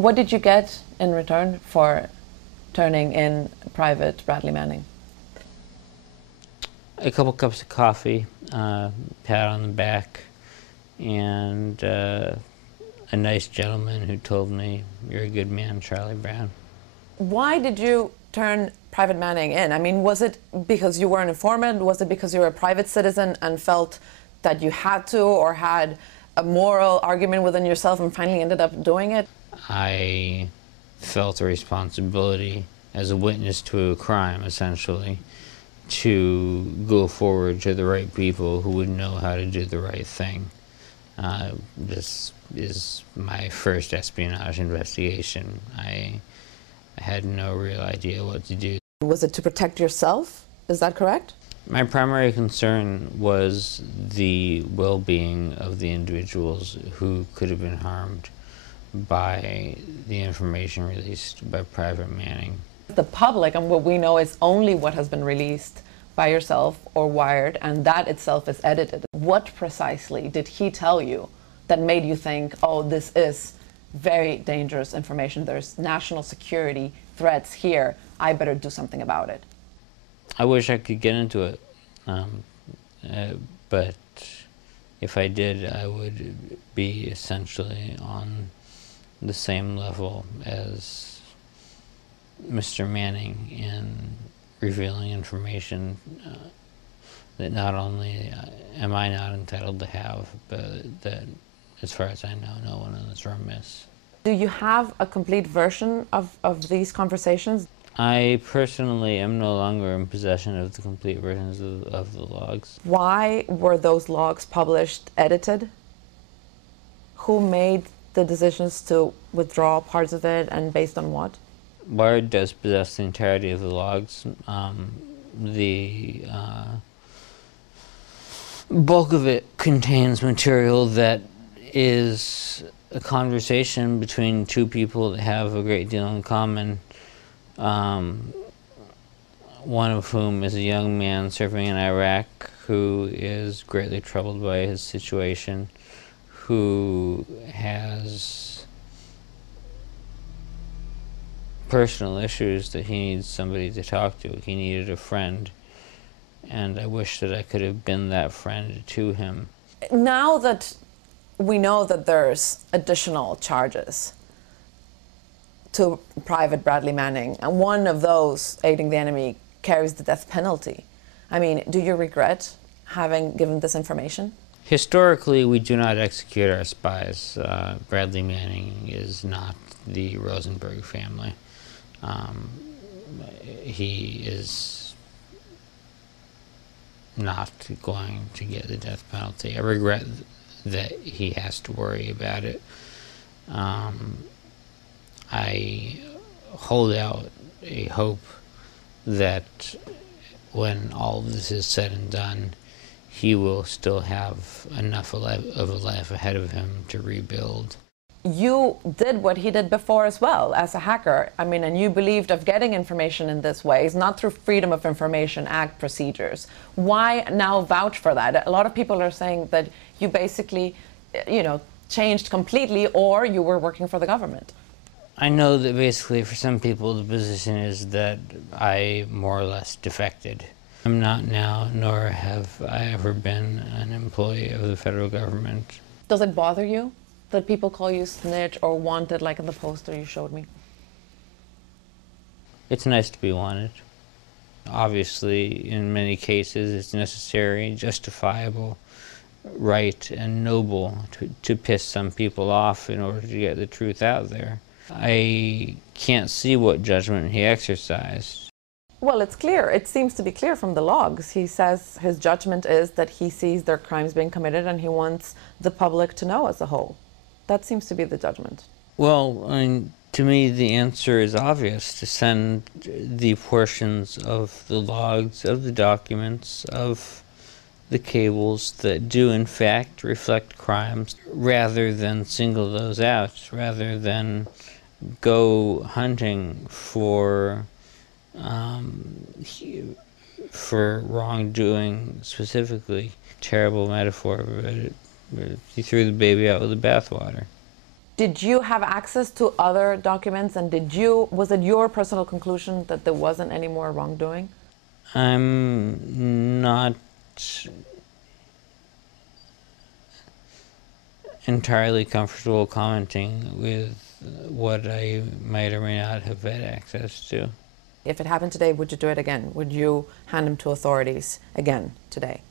What did you get in return for turning in Private Bradley Manning? A couple cups of coffee, pat on the back, and a nice gentleman who told me, "You're a good man, Charlie Brown." Why did you turn Private Manning in? I mean, was it because you were an informant? Was it because you were a private citizen and felt that you had to, or had a moral argument within yourself and finally ended up doing it? I felt a responsibility as a witness to a crime, essentially, to go forward to the right people who would know how to do the right thing. This is my first espionage investigation. I had no real idea what to do. Was it to protect yourself? Is that correct? My primary concern was the well-being of the individuals who could have been harmed by the information released by Private Manning. The public, and what we know, is only what has been released by yourself or Wired, and that itself is edited. What precisely did he tell you that made you think, oh, this is very dangerous information, there's national security threats here, I better do something about it? I wish I could get into it, but if I did, I would be essentially on the same level as Mr. Manning in revealing information that not only am I not entitled to have, but that, as far as I know, no one in this room is. Do you have a complete version of these conversations? I personally am no longer in possession of the complete versions of the logs. Why were those logs published, edited? Who made the decisions to withdraw parts of it, and based on what? Wired does possess the entirety of the logs. The bulk of it contains material that is a conversation between two people that have a great deal in common. One of whom is a young man serving in Iraq who is greatly troubled by his situation, who has personal issues that he needs somebody to talk to. He needed a friend, and I wish that I could have been that friend to him. Now that we know that there's additional charges to Private Bradley Manning, and one of those, aiding the enemy, carries the death penalty, I mean, do you regret having given this information? Historically, we do not execute our spies. Bradley Manning is not the Rosenberg family. He is not going to get the death penalty. I regret that he has to worry about it. I hold out a hope that when all of this is said and done, he will still have enough of a life ahead of him to rebuild. You did what he did before as well, as a hacker. I mean, and you believed of getting information in this way, not through Freedom of Information Act procedures. Why now vouch for that? A lot of people are saying that you basically, changed completely, or you were working for the government. I know that basically for some people the position is that I more or less defected. I'm not now, nor have I ever been an employee of the federal government. Does it bother you that people call you snitch or wanted, like in the poster you showed me? It's nice to be wanted. Obviously, in many cases, it's necessary, justifiable, right, and noble to piss some people off in order to get the truth out there. I can't see what judgment he exercised. Well, it's clear. It seems to be clear from the logs. He says his judgment is that he sees their crimes being committed and he wants the public to know as a whole. That seems to be the judgment. Well, to me, the answer is obvious: to send the portions of the logs, of the documents, of the cables that do in fact reflect crimes, rather than single those out, rather than go hunting for wrongdoing specifically. Terrible metaphor, but he threw the baby out with the bathwater. Did you have access to other documents, and was it your personal conclusion that there wasn't any more wrongdoing? I'm not entirely comfortable commenting with what I might or may not have had access to. If it happened today, would you do it again? Would you hand him to authorities again today?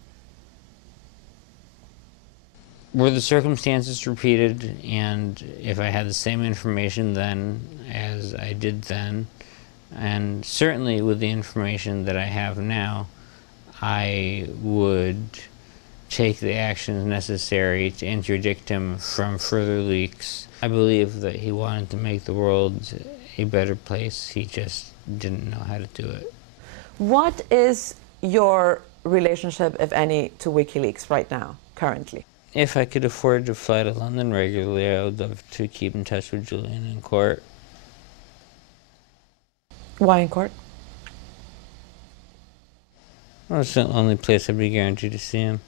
Were the circumstances repeated, and if I had the same information then as I did then, and certainly with the information that I have now, I would take the actions necessary to interdict him from further leaks. I believe that he wanted to make the world a better place. He just didn't know how to do it. What is your relationship, if any, to WikiLeaks right now, currently? If I could afford to fly to London regularly, I would love to keep in touch with Julian in court. Why in court? Well, it's the only place I'd be guaranteed to see him.